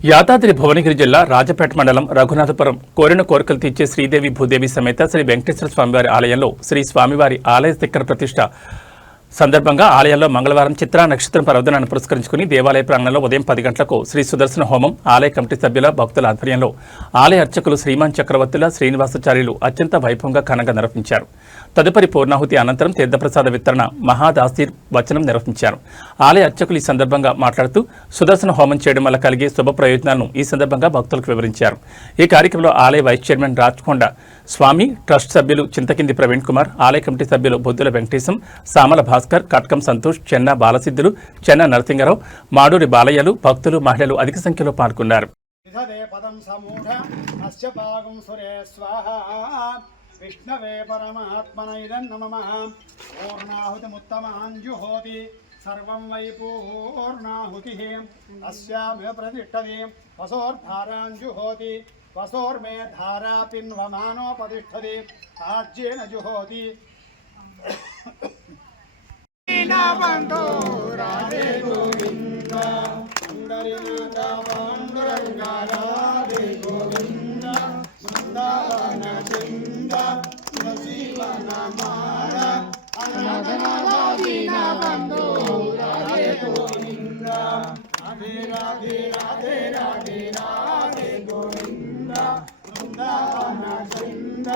యాదాద్రి భువనగిరి జిల్లా రాజపేట మండలం రఘునాథపురం కోరిన కోరికలు తీర్చే శ్రీదేవి భూదేవి సమేత శ్రీ వెంకటేశ్వర స్వామివారి ఆలయంలో శ్రీ స్వామివారి ఆలయ శిఖర ప్రతిష్ఠ సందర్భంగా ఆలయంలో మంగళవారం చిత్రా నక్షత్రం పర్వదినాన్ని పురస్కరించుకుని దేవాలయ ప్రాంగణంలో ఉదయం 10 గంటలకు శ్రీ సుదర్శన హోమం ఆలయ కమిటీ సభ్యుల భక్తుల ఆధ్వర్యంలో ఆలయ అర్చకులు శ్రీమాన్ చక్రవర్తుల శ్రీనివాసాచార్యులు అత్యంత వైభవంగా ఘనంగా నిర్వహించారు. తదుపరి పూర్ణాహుతి అనంతరం తీర్థప్రసాద వితరణ మహాదాశీర్వచనం నిర్వహించారు. ఆలయ అర్చకులు ఈ సందర్భంగా మాట్లాడుతూ సుదర్శన హోమం చేయడం వల్ల కలిగే శుభ ప్రయోజనాలను ఈ సందర్భంగా భక్తులకు వివరించారు. ఈ కార్యక్రమంలో ఆలయ వైస్ చైర్మన్ రాజ్కొండ స్వామి, ట్రస్ట్ సభ్యులు చింతకింది ప్రవీణ్ కుమార్, ఆలయ కమిటీ సభ్యులు బొద్దుల వెంకటేశం, సామల భాస్కర్, కట్కం సంతోష్, చెన్న బాలసిద్ధులు, చెన్న నరసింగరావు, మాడూరి బాలయ్యలు, భక్తులు, మహిళలు అధిక సంఖ్యలో పాల్గొన్నారు. విష్ణవే పరమాత్మన ఇదం నమః. పూర్ణాహుతిముత్తమాంజుహోతి సర్వం వై పూర్ణాహుతిః అస్యామే ప్రతిష్టతి. వసోర్ధారాంజుహోతి వసోర్మే ధారా పిన్వమానోపతిష్టతి. ఆజ్యేన జుహోతి. బంధో రాధే గోవింద పుండరీనాథ పాండురంగ రాధే గోవింద బృందావన బృంద జీవన మాల అనాథనాథీన బంధో రాధే గోవింద. రాధే రాధే రాధే రాధే రాధే గోవింద బృందావన బృంద